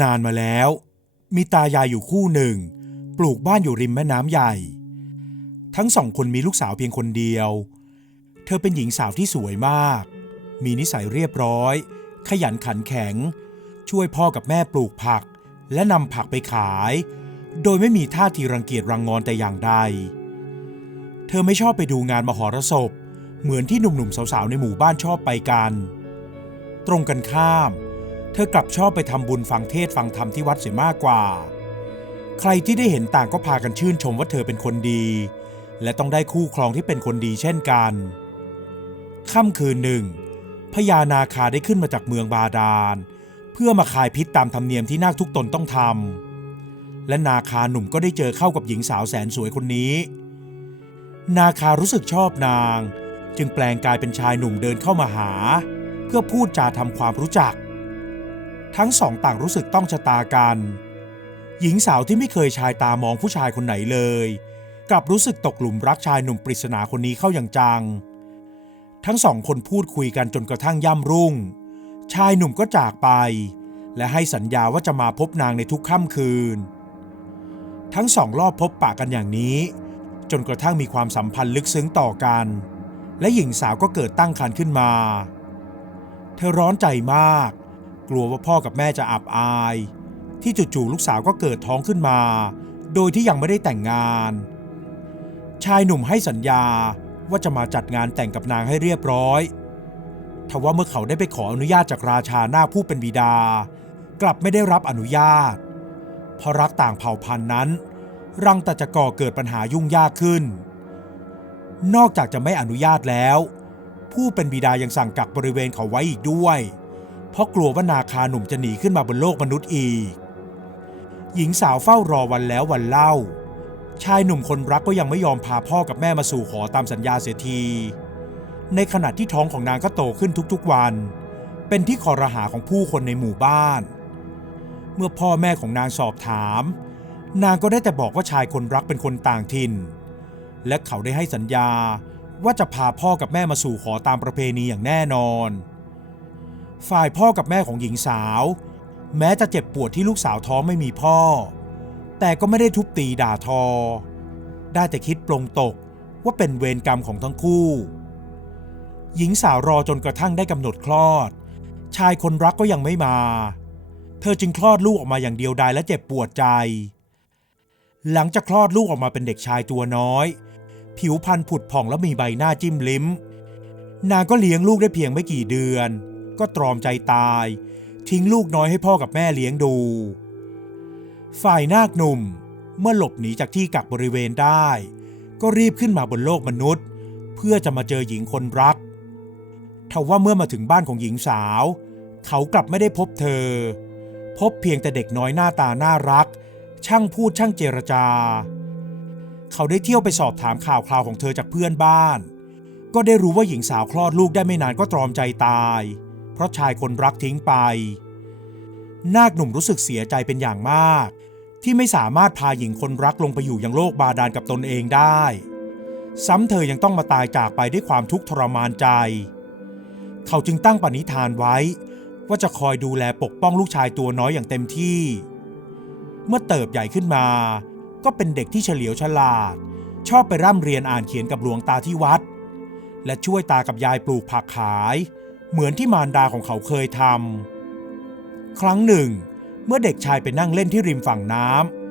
นานมาแล้วมีตายายอยู่คู่หนึ่งปลูกบ้านอยู่ริมแม่น้ำใหญ่ทั้งสองคนมีลูกสาวเพียงคนเดียวเธอเป็นหญิงสาวที่สวยมากมีนิสัยเรียบร้อยขยันขันแข็งช่วยพ่อกับแม่ปลูกผักและนำผักไปขายโดยไม่มีท่าทีรังเกียจรังงอนแต่อย่างใดเธอไม่ชอบไปดูงานมหรสพเหมือนที่หนุ่มๆสาวๆในหมู่บ้านชอบไปกันตรงกันข้ามเธอกลับชอบไปทำบุญฟังเทศน์ฟังธรรมที่วัดเสียมากกว่าใครที่ได้เห็นต่างก็พากันชื่นชมว่าเธอเป็นคนดีและต้องได้คู่ครองที่เป็นคนดีเช่นกันค่ำคืนหนึ่งพญานาคาได้ขึ้นมาจากเมืองบาดาลเพื่อมาคายพิษตามธรรมเนียมที่นาคทุกตนต้องทำและนาคาหนุ่มก็ได้เจอเข้ากับหญิงสาวแสนสวยคนนี้นาคารู้สึกชอบนางจึงแปลงกายเป็นชายหนุ่มเดินเข้ามาหาเพื่อพูดจาทำความรู้จักทั้งสองต่างรู้สึกต้องชะตากันหญิงสาวที่ไม่เคยชายตามองผู้ชายคนไหนเลยกลับรู้สึกตกหลุมรักชายหนุ่มปริศนาคนนี้เข้าอย่างจังทั้งสองคนพูดคุยกันจนกระทั่งย่ำรุ่งชายหนุ่มก็จากไปและให้สัญญาว่าจะมาพบนางในทุกค่ำคืนทั้งสองรอบพบปะกันอย่างนี้จนกระทั่งมีความสัมพันธ์ลึกซึ้งต่อกันและหญิงสาวก็เกิดตั้งครรภ์ขึ้นมาเธอร้อนใจมากกลัวว่าพ่อกับแม่จะอับอายที่จู่ๆลูกสาวก็เกิดท้องขึ้นมาโดยที่ยังไม่ได้แต่งงานชายหนุ่มให้สัญญาว่าจะมาจัดงานแต่งกับนางให้เรียบร้อยทว่าเมื่อเขาได้ไปขออนุญาตจากราชานาคผู้เป็นบิดากลับไม่ได้รับอนุญาตเพราะรักต่างเผ่าพันธุ์นั้นรังแต่จะก่อเกิดปัญหายุ่งยากขึ้นนอกจากจะไม่อนุญาตแล้วผู้เป็นบิดายังสั่งกักบริเวณเขาไว้อีกด้วยเพราะกลัวว่านาคาหนุ่มจะหนีขึ้นมาบนโลกมนุษย์อีกหญิงสาวเฝ้ารอวันแล้ววันเล่าชายหนุ่มคนรักก็ยังไม่ยอมพาพ่อกับแม่มาสู่ขอตามสัญญาเสียทีในขณะที่ท้องของนางก็โตขึ้นทุกๆวันเป็นที่คอรหาของผู้คนในหมู่บ้านเมื่อพ่อแม่ของนางสอบถามนางก็ได้แต่บอกว่าชายคนรักเป็นคนต่างถิ่นและเขาได้ให้สัญญาว่าจะพาพ่อกับแม่มาสู่ขอตามประเพณีอย่างแน่นอนฝ่ายพ่อกับแม่ของหญิงสาวแม้จะเจ็บปวดที่ลูกสาวท้องไม่มีพ่อแต่ก็ไม่ได้ทุบตีด่าทอได้แต่คิดปลงตกว่าเป็นเวรกรรมของทั้งคู่หญิงสาวรอจนกระทั่งได้กำหนดคลอดชายคนรักก็ยังไม่มาเธอจึงคลอดลูกออกมาอย่างเดียวดายและเจ็บปวดใจหลังจากคลอดลูกออกมาเป็นเด็กชายตัวน้อยผิวพรรณผุดผ่องและมีใบหน้าจิ้มลิ้มนางก็เลี้ยงลูกได้เพียงไม่กี่เดือนก็ตรอมใจตายทิ้งลูกน้อยให้พ่อกับแม่เลี้ยงดูฝ่ายนาคหนุ่มเมื่อหลบหนีจากที่กักบริเวณได้ก็รีบขึ้นมาบนโลกมนุษย์เพื่อจะมาเจอหญิงคนรักทว่าเมื่อมาถึงบ้านของหญิงสาวเขากลับไม่ได้พบเธอพบเพียงแต่เด็กน้อยหน้าตาน่ารักช่างพูดช่างเจรจาเขาได้เที่ยวไปสอบถามข่าวคราวของเธอจากเพื่อนบ้านก็ได้รู้ว่าหญิงสาวคลอดลูกได้ไม่นานก็ตรอมใจตายเพราะชายคนรักทิ้งไปนาคหนุ่มรู้สึกเสียใจเป็นอย่างมากที่ไม่สามารถพาหญิงคนรักลงไปอยู่ยังโลกบาดาลกับตนเองได้ซ้ำเธอยังต้องมาตายจากไปด้วยความทุกข์ทรมานใจเขาจึงตั้งปณิธานไว้ว่าจะคอยดูแลปกป้องลูกชายตัวน้อยอย่างเต็มที่เมื่อเติบใหญ่ขึ้นมาก็เป็นเด็กที่เฉลียวฉลาดชอบไปร่ำเรียนอ่านเขียนกับหลวงตาที่วัดและช่วยตากับยายปลูกผักขายเหมือนที่มารดาของเขาเคยทำครั้งหนึ่งเมื่อเด็กชายไปนั่งเล่นที่ริมฝั่งน้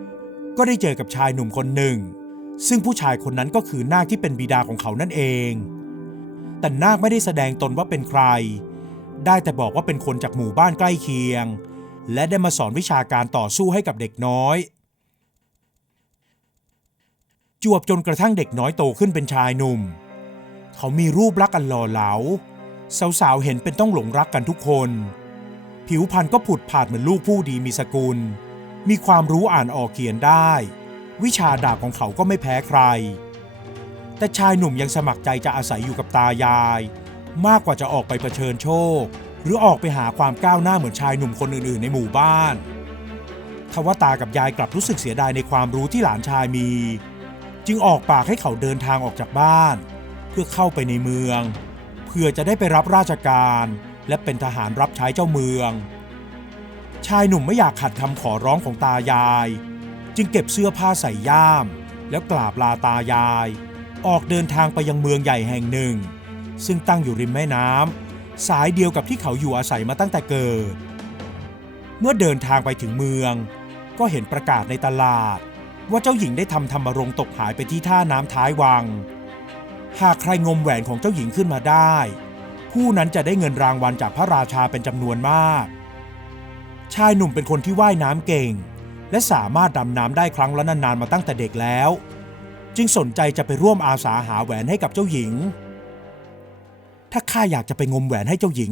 ำก็ได้เจอกับชายหนุ่มคนหนึ่งซึ่งผู้ชายคนนั้นก็คือนาคที่เป็นบิดาของเขานั่นเองแต่นาคไม่ได้แสดงตนว่าเป็นใครได้แต่บอกว่าเป็นคนจากหมู่บ้านใกล้เคียงและได้มาสอนวิชาการต่อสู้ให้กับเด็กน้อยจวบจนกระทั่งเด็กน้อยโตขึ้นเป็นชายหนุ่มเขามีรูปลักษณ์อันหล่อเหลาสาวๆเห็นเป็นต้องหลงรักกันทุกคนผิวพรรณก็ผุดผาดเหมือนลูกผู้ดีมีสกุลมีความรู้อ่านออกเขียนได้วิชาดาบของเขาก็ไม่แพ้ใครแต่ชายหนุ่มยังสมัครใจจะอาศัยอยู่กับตายายมากกว่าจะออกไปเผชิญโชคหรือออกไปหาความก้าวหน้าเหมือนชายหนุ่มคนอื่นๆในหมู่บ้านทว่าตากับยายกลับรู้สึกเสียดายในความรู้ที่หลานชายมีจึงออกปากให้เขาเดินทางออกจากบ้านเพื่อเข้าไปในเมืองเพื่อจะได้ไปรับราชการและเป็นทหารรับใช้เจ้าเมือง ชายหนุ่มไม่อยากขัดคำขอร้องของตายายจึงเก็บเสื้อผ้าใส่ย่ามแล้วกราบลาตายายออกเดินทางไปยังเมืองใหญ่แห่งหนึ่งซึ่งตั้งอยู่ริมแม่น้ำสายเดียวกับที่เขาอยู่อาศัยมาตั้งแต่เกิดเมื่อเดินทางไปถึงเมืองก็เห็นประกาศในตลาดว่าเจ้าหญิงได้ทำธรรมรงค์ตกหายไปที่ท่าน้ำท้ายวังหากใครงมแหวนของเจ้าหญิงขึ้นมาได้ผู้นั้นจะได้เงินรางวัลจากพระราชาเป็นจำนวนมากชายหนุ่มเป็นคนที่ว่ายน้ำเก่งและสามารถดำน้ำได้ครั้งละนานๆมาตั้งแต่เด็กแล้วจึงสนใจจะไปร่วมอาสาหาแหวนให้กับเจ้าหญิงถ้าข้าอยากจะไปงมแหวนให้เจ้าหญิง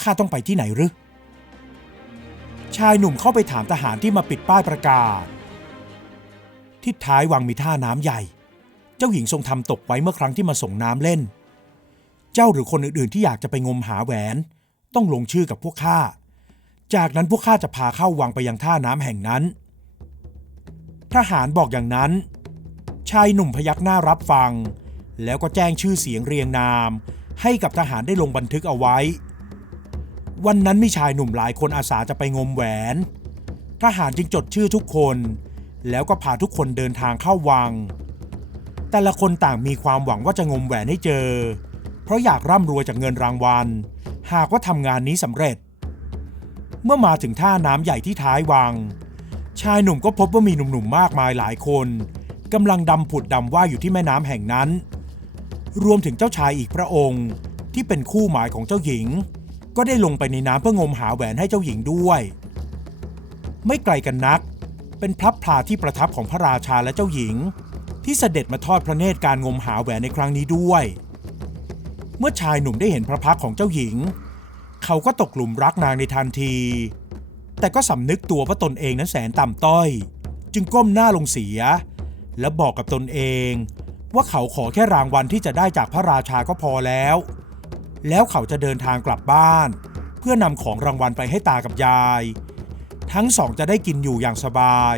ข้าต้องไปที่ไหนหรือชายหนุ่มเข้าไปถามทหารที่มาปิดป้ายประกาศที่ท้ายวังมีท่าน้ำใหญ่เจ้าหญิงทรงทำตกไว้เมื่อครั้งที่มาส่งน้ำเล่นเจ้าหรือคนอื่นๆที่อยากจะไปงมหาแหวนต้องลงชื่อกับพวกข้าจากนั้นพวกข้าจะพาเข้าวังไปยังท่าน้ำแห่งนั้นทหารบอกอย่างนั้นชายหนุ่มพยักหน้ารับฟังแล้วก็แจ้งชื่อเสียงเรียงนามให้กับทหารได้ลงบันทึกเอาไว้วันนั้นมีชายหนุ่มหลายคนอาสาจะไปงมแหวนทหารจึงจดชื่อทุกคนแล้วก็พาทุกคนเดินทางเข้าวังแต่ละคนต่างมีความหวังว่าจะงมแหวนให้เจอเพราะอยากร่ำรวยจากเงินรางวัลหากว่าทำงานนี้สำเร็จเมื่อมาถึงท่าน้ำใหญ่ที่ท้ายวังชายหนุ่มก็พบว่ามีหนุ่มๆมากมายหลายคนกำลังดำผุดดำว่ายอยู่ที่แม่น้ำแห่งนั้นรวมถึงเจ้าชายอีกพระองค์ที่เป็นคู่หมายของเจ้าหญิงก็ได้ลงไปในน้ำเพื่องมหาแหวนให้เจ้าหญิงด้วยไม่ไกลกันนักเป็นพระพลาที่ประทับของพระราชาและเจ้าหญิงที่เสด็จมาทอดพระเนตรการงมหาแหวนในครั้งนี้ด้วยเมื่อชายหนุ่มได้เห็นพระพักตร์ของเจ้าหญิงเขาก็ตกหลุมรักนางในทันทีแต่ก็สำนึกตัวว่าตนเองนั้นแสนต่ำต้อยจึงก้มหน้าลงเสียและบอกกับตนเองว่าเขาขอแค่รางวัลที่จะได้จากพระราชาก็พอแล้วเขาจะเดินทางกลับบ้านเพื่อนำของรางวัลไปให้ตากับยายทั้งสองจะได้กินอยู่อย่างสบาย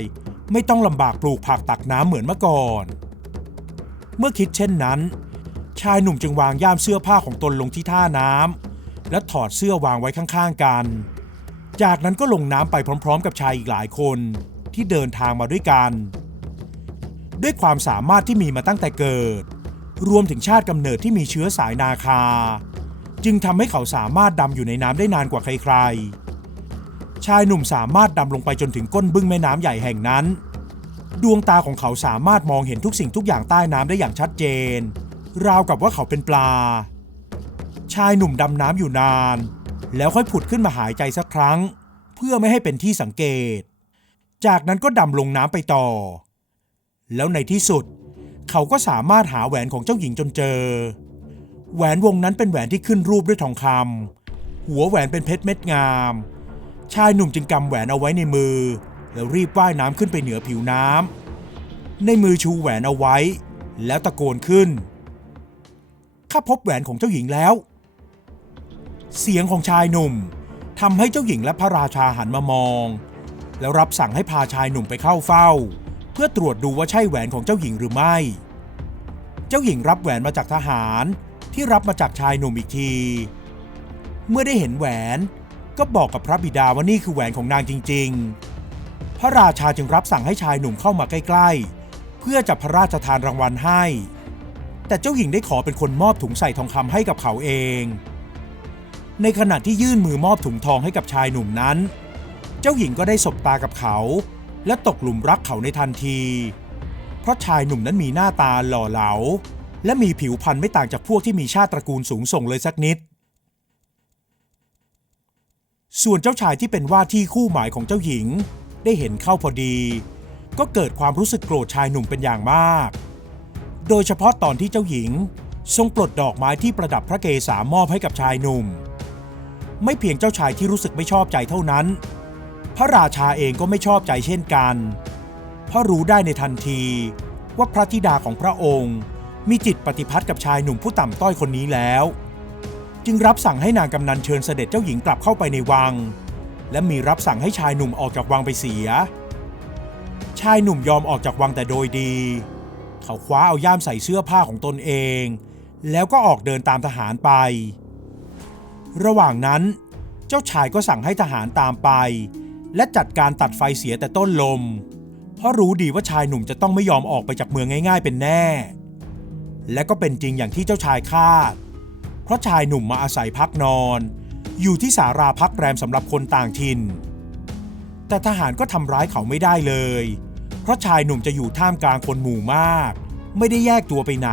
ไม่ต้องลำบากปลูกผักตักน้ำเหมือนเมื่อก่อนเมื่อคิดเช่นนั้นชายหนุ่มจึงวางย่ามเสื้อผ้าของตนลงที่ท่าน้ำและถอดเสื้อวางไว้ข้างๆกันจากนั้นก็ลงน้ำไปพร้อมๆกับชายอีกหลายคนที่เดินทางมาด้วยกันด้วยความสามารถที่มีมาตั้งแต่เกิดรวมถึงชาติกำเนิดที่มีเชื้อสายนาคาจึงทำให้เขาสามารถดำอยู่ในน้ำได้นานกว่าใครๆชายหนุ่มสามารถดำลงไปจนถึงก้นบึ้งแม่น้ำใหญ่แห่งนั้นดวงตาของเขาสามารถมองเห็นทุกสิ่งทุกอย่างใต้น้ำได้อย่างชัดเจนราวกับว่าเขาเป็นปลาชายหนุ่มดำน้ำอยู่นานแล้วค่อยผุดขึ้นมาหายใจสักครั้งเพื่อไม่ให้เป็นที่สังเกตจากนั้นก็ดำลงน้ำไปต่อแล้วในที่สุดเขาก็สามารถหาแหวนของเจ้าหญิงจนเจอแหวนวงนั้นเป็นแหวนที่ขึ้นรูปด้วยทองคำหัวแหวนเป็นเพชรเม็ดงามชายหนุ่มจึงกำแหวนเอาไว้ในมือแล้วรีบว่ายน้ำขึ้นไปเหนือผิวน้ำในมือชูแหวนเอาไว้แล้วตะโกนขึ้นข้าพบแหวนของเจ้าหญิงแล้วเสียงของชายหนุ่มทำให้เจ้าหญิงและพระราชาหันมามองแล้วรับสั่งให้พาชายหนุ่มไปเข้าเฝ้าเพื่อตรวจดูว่าใช่แหวนของเจ้าหญิงหรือไม่เจ้าหญิงรับแหวนมาจากทหารที่รับมาจากชายหนุ่มอีกทีเมื่อได้เห็นแหวนก็บอกกับพระบิดาว่านี่คือแหวนของนางจริงๆพระราชาจึงรับสั่งให้ชายหนุ่มเข้ามาใกล้ๆเพื่อจะพระราชทานรางวัลให้แต่เจ้าหญิงได้ขอเป็นคนมอบถุงใส่ทองคำให้กับเขาเองในขณะที่ยื่นมือมอบถุงทองให้กับชายหนุ่มนั้นเจ้าหญิงก็ได้สบตากับเขาและตกหลุมรักเขาในทันทีเพราะชายหนุ่มนั้นมีหน้าตาหล่อเหลาและมีผิวพรรณไม่ต่างจากพวกที่มีชาติตระกูลสูงส่งเลยสักนิดส่วนเจ้าชายที่เป็นว่าที่คู่หมายของเจ้าหญิงได้เห็นเข้าพอดีก็เกิดความรู้สึกโกรธชายหนุ่มเป็นอย่างมากโดยเฉพาะตอนที่เจ้าหญิงทรงปลดดอกไม้ที่ประดับพระเกศามอบให้กับชายหนุ่มไม่เพียงเจ้าชายที่รู้สึกไม่ชอบใจเท่านั้นพระราชาเองก็ไม่ชอบใจเช่นกันเพราะรู้ได้ในทันทีว่าพระธิดาของพระองค์มีจิตปฏิพัติกับชายหนุ่มผู้ต่ำต้อยคนนี้แล้วจึงรับสั่งให้นางกำนันเชิญเสด็จเจ้าหญิงกลับเข้าไปในวังและมีรับสั่งให้ชายหนุ่มออกจากวังไปเสียชายหนุ่มยอมออกจากวังแต่โดยดีเขาคว้าเอาย่ามใส่เสื้อผ้าของตนเองแล้วก็ออกเดินตามทหารไประหว่างนั้นเจ้าชายก็สั่งให้ทหารตามไป และจัดการตัดไฟเสียแต่ต้นลมเพราะรู้ดีว่าชายหนุ่มจะต้องไม่ยอมออกไปจากเมืองง่ายๆเป็นแน่และก็เป็นจริงอย่างที่เจ้าชายคาดเพราะชายหนุ่มมาอาศัยพักนอนอยู่ที่ศาลาพักแรมสำหรับคนต่างถิ่นแต่ทหารก็ทำร้ายเขาไม่ได้เลยเพราะชายหนุ่มจะอยู่ท่ามกลางคนหมู่มากไม่ได้แยกตัวไปไหน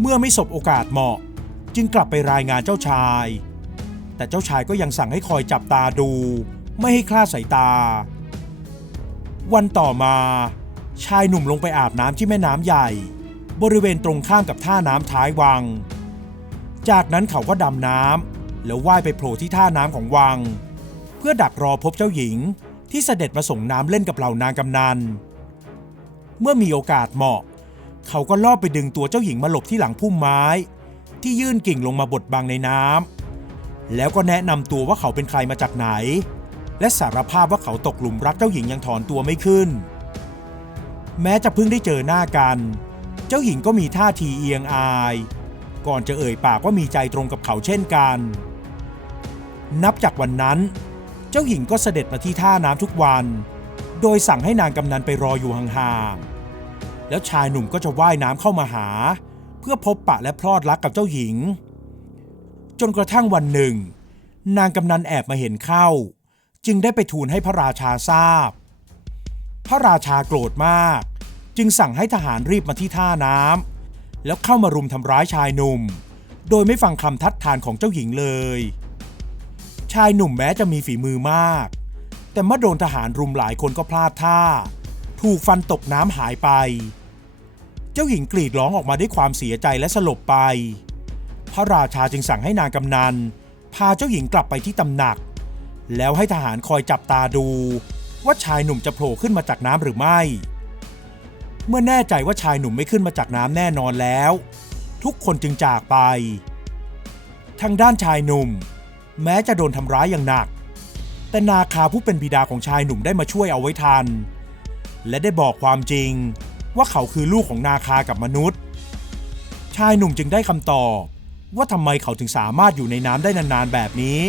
เมื่อไม่สบโอกาสเหมาะจึงกลับไปรายงานเจ้าชายแต่เจ้าชายก็ยังสั่งให้คอยจับตาดูไม่ให้คลาดสายตาวันต่อมาชายหนุ่มลงไปอาบน้ำที่แม่น้ำใหญ่บริเวณตรงข้ามกับท่าน้ำท้ายวังจากนั้นเขาก็ดำน้ำแล้วว่ายไปโผล่ที่ท่าน้ำของวังเพื่อดักรอพบเจ้าหญิงที่เสด็จมาส่งน้ำเล่นกับเหล่านางกำนันเมื่อมีโอกาสเหมาะเขาก็ลอบไปดึงตัวเจ้าหญิงมาหลบที่หลังพุ่มไม้ที่ยื่นกิ่งลงมาบดบังในน้ำแล้วก็แนะนำตัวว่าเขาเป็นใครมาจากไหนและสารภาพว่าเขาตกหลุมรักเจ้าหญิงยังถอนตัวไม่ขึ้นแม้จะเพิ่งได้เจอหน้ากันเจ้าหญิงก็มีท่าทีเอียงอายก่อนจะเอ่ยปากว่ามีใจตรงกับเขาเช่นกันนับจากวันนั้นเจ้าหญิงก็เสด็จมาที่ท่าน้ำทุกวันโดยสั่งให้นางกำนันไปรออยู่ห่างๆแล้วชายหนุ่มก็จะว่ายน้ำเข้ามาหาเพื่อพบปะและพลอดรักกับเจ้าหญิงจนกระทั่งวันหนึ่งนางกำนันแอบมาเห็นเข้าจึงได้ไปทูลให้พระราชาทราบพระราชาโกรธมากจึงสั่งให้ทหารรีบมาที่ท่าน้ำแล้วเข้ามารุมทำร้ายชายหนุ่มโดยไม่ฟังคำทัดทานของเจ้าหญิงเลยชายหนุ่มแม้จะมีฝีมือมากแต่เมื่อโดนทหารรุมหลายคนก็พลาดท่าถูกฟันตกน้ำหายไปเจ้าหญิงกรีดร้องออกมาด้วยความเสียใจและสลบไปพระราชาจึงสั่งให้นางกำนันพาเจ้าหญิงกลับไปที่ตำหนักแล้วให้ทหารคอยจับตาดูว่าชายหนุ่มจะโผล่ขึ้นมาจากน้ำหรือไม่เมื่อแน่ใจว่าชายหนุ่มไม่ขึ้นมาจากน้ำแน่นอนแล้วทุกคนจึงจากไปทางด้านชายหนุ่มแม้จะโดนทำร้ายอย่างหนักแต่นาคาผู้เป็นบิดาของชายหนุ่มได้มาช่วยเอาไว้ทันและได้บอกความจริงว่าเขาคือลูกของนาคากับมนุษย์ชายหนุ่มจึงได้คำตอบว่าทำไมเขาถึงสามารถอยู่ในน้ำได้นานๆแบบนี้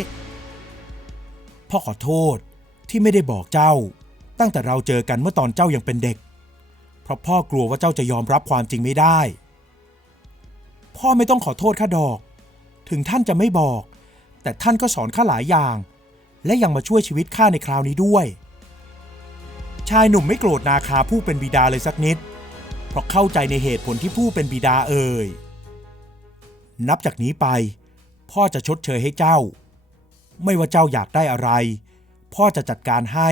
พ่อขอโทษที่ไม่ได้บอกเจ้าตั้งแต่เราเจอกันเมื่อตอนเจ้ายังเป็นเด็กเพราะพ่อกลัวว่าเจ้าจะยอมรับความจริงไม่ได้พ่อไม่ต้องขอโทษข้าดอกถึงท่านจะไม่บอกแต่ท่านก็สอนข้าหลายอย่างและยังมาช่วยชีวิตข้าในคราวนี้ด้วยชายหนุ่มไม่โกรธนาคาผู้เป็นบิดาเลยสักนิดเพราะเข้าใจในเหตุผลที่ผู้เป็นบิดาเอ่ยนับจากนี้ไปพ่อจะชดเชยให้เจ้าไม่ว่าเจ้าอยากได้อะไรพ่อจะจัดการให้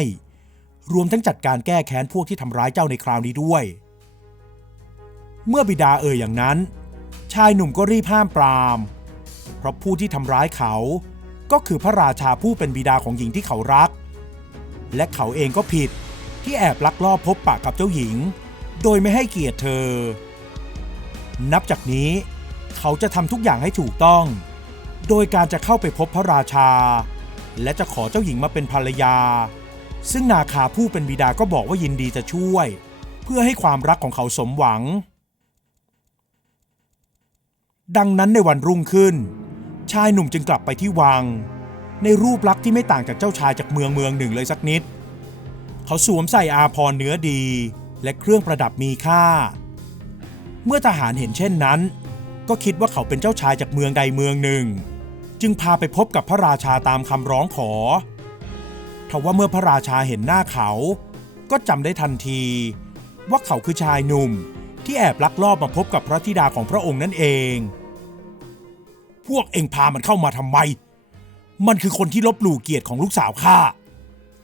รวมทั้งจัดการแก้แค้นพวกที่ทำร้ายเจ้าในคราวนี้ด้วยเมื่อบิดาเอ่ยอย่างนั้นชายหนุ่มก็รีบห้ามปรามเพราะผู้ที่ทำร้ายเขาก็คือพระราชาผู้เป็นบิดาของหญิงที่เขารักและเขาเองก็ผิดที่แอบลักลอบพบปะกับเจ้าหญิงโดยไม่ให้เกียรติเธอนับจากนี้เขาจะทำทุกอย่างให้ถูกต้องโดยการจะเข้าไปพบพระราชาและจะขอเจ้าหญิงมาเป็นภรรยาซึ่งนาคาผู้เป็นบิดาก็บอกว่ายินดีจะช่วยเพื่อให้ความรักของเขาสมหวังดังนั้นในวันรุ่งขึ้นชายหนุ่มจึงกลับไปที่วังในรูปลักษณ์ที่ไม่ต่างจากเจ้าชายจากเมืองหนึ่งเลยสักนิดเขาสวมใส่อาภรณ์เนื้อดีและเครื่องประดับมีค่าเมื่อทหารเห็นเช่นนั้นก็คิดว่าเขาเป็นเจ้าชายจากเมืองใดเมืองหนึ่งจึงพาไปพบกับพระราชาตามคำร้องขอทว่าเมื่อพระราชาเห็นหน้าเขาก็จำได้ทันทีว่าเขาคือชายหนุ่มที่แอบลักลอบมาพบกับพระธิดาของพระองค์นั่นเองพวกเอ็งพามันเข้ามาทำไมมันคือคนที่ลบหลู่เกียรติของลูกสาวข้า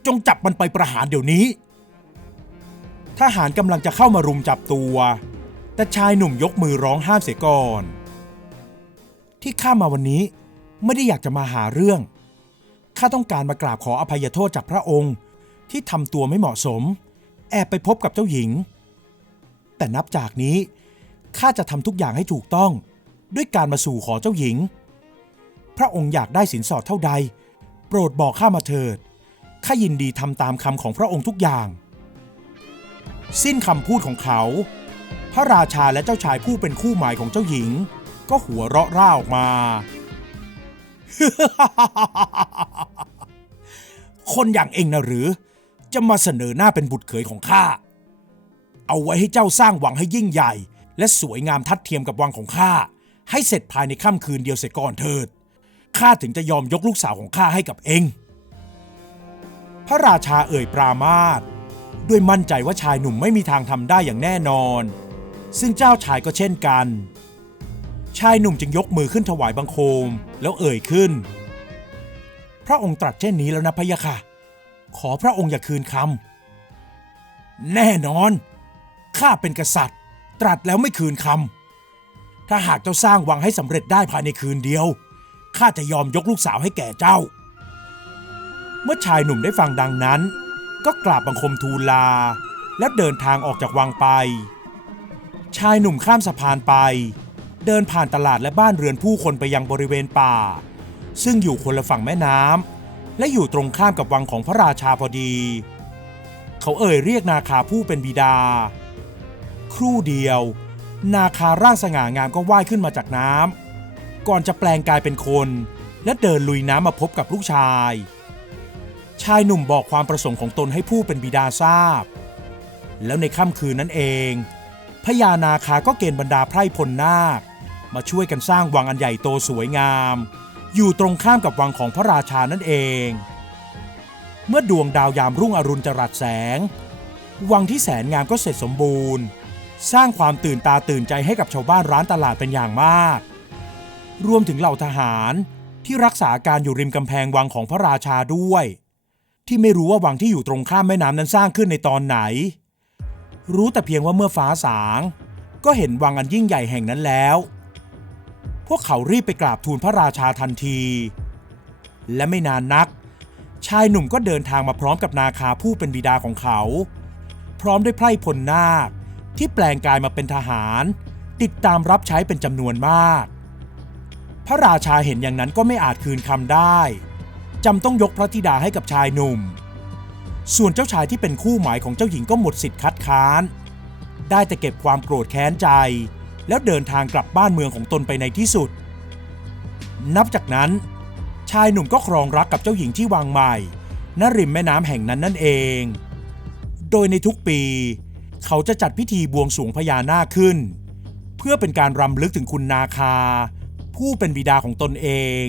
จงจับมันไปประหารเดี๋ยวนี้ทหารกำลังจะเข้ามารุมจับตัวแต่ชายหนุ่มยกมือร้องห้ามเสียก่อนที่ข้ามาวันนี้ไม่ได้อยากจะมาหาเรื่องข้าต้องการมากราบขออภัยโทษจากพระองค์ที่ทำตัวไม่เหมาะสมแอบไปพบกับเจ้าหญิงแต่นับจากนี้ข้าจะทำทุกอย่างให้ถูกต้องด้วยการมาสู่ขอเจ้าหญิงพระองค์อยากได้สินสอดเท่าใดโปรดบอกข้ามาเถิดข้ายินดีทำตามคำของพระองค์ทุกอย่างสิ้นคำพูดของเขาพระราชาและเจ้าชายผู้เป็นคู่หมายของเจ้าหญิงก็หัวเราะร่าออกมา คนอย่างเองนะหรือจะมาเสนอหน้าเป็นบุตรเขยของข้าเอาไว้ให้เจ้าสร้างวังให้ยิ่งใหญ่และสวยงามทัดเทียมกับวังของข้าให้เสร็จภายในค่ำคืนเดียวเสียก่อนเถิดข้าถึงจะยอมยกลูกสาวของข้าให้กับเองพระราชาเอ่ยปรามาสด้วยมั่นใจว่าชายหนุ่มไม่มีทางทำได้อย่างแน่นอนซึ่งเจ้าชายก็เช่นกันชายหนุ่มจึงยกมือขึ้นถวายบังคมแล้วเอ่ยขึ้นพระองค์ตรัสเช่นนี้แล้วนะพะยะค่ะขอพระองค์อย่าคืนคำแน่นอนข้าเป็นกษัตริย์ตรัสแล้วไม่คืนคำถ้าหากเจ้าสร้างวังให้สำเร็จได้ภายในคืนเดียวข้าจะยอมยกลูกสาวให้แก่เจ้าเมื่อชายหนุ่มได้ฟังดังนั้นก็กราบบังคมทูลลาและเดินทางออกจากวังไปชายหนุ่มข้ามสะพานไปเดินผ่านตลาดและบ้านเรือนผู้คนไปยังบริเวณป่าซึ่งอยู่คนละฝั่งแม่น้ำและอยู่ตรงข้ามกับวังของพระราชาพอดีเขาเอ่ยเรียกนาคาผู้เป็นบิดาครู่เดียวนาคาร่างสง่างามก็ว่ายขึ้นมาจากน้ำก่อนจะแปลงกายเป็นคนและเดินลุยน้ำมาพบกับลูกชายชายหนุ่มบอกความประสงค์ของตนให้ผู้เป็นบิดาทราบแล้วในค่ำคืนนั้นเองพญานาคาก็เกณฑ์บรรดาไพร่พลนาคมาช่วยกันสร้างวังอันใหญ่โตสวยงามอยู่ตรงข้ามกับวังของพระราชานั่นเองเมื่อดวงดาวยามรุ่งอรุณจรัสแสงวังที่แสนงามก็เสร็จสมบูรณ์สร้างความตื่นตาตื่นใจให้กับชาวบ้านร้านตลาดเป็นอย่างมากรวมถึงเหล่าทหารที่รักษาการอยู่ริมกำแพงวังของพระราชาด้วยที่ไม่รู้ว่าวังที่อยู่ตรงข้ามแม่น้ำนั้นสร้างขึ้นในตอนไหนรู้แต่เพียงว่าเมื่อฟ้าสางก็เห็นวังอันยิ่งใหญ่แห่งนั้นแล้วพวกเขารีบไปกราบทูลพระราชาทันทีและไม่นานนักชายหนุ่มก็เดินทางมาพร้อมกับนาคาผู้เป็นบิดาของเขาพร้อมด้วยไพร่พลนาคที่แปลงกายมาเป็นทหารติดตามรับใช้เป็นจำนวนมากพระราชาเห็นอย่างนั้นก็ไม่อาจคืนคำได้จำต้องยกพระธิดาให้กับชายหนุ่มส่วนเจ้าชายที่เป็นคู่หมายของเจ้าหญิงก็หมดสิทธิ์คัดค้านได้แต่เก็บความโกรธแค้นใจแล้วเดินทางกลับบ้านเมืองของตนไปในที่สุดนับจากนั้นชายหนุ่มก็ครองรักกับเจ้าหญิงที่วังใหม่ณริมแม่น้ำแห่งนั้นนั่นเองโดยในทุกปีเขาจะจัดพิธีบวงสรวงพญานาคขึ้นเพื่อเป็นการรำลึกถึงคุณนาคาผู้เป็นบิดาของตนเอง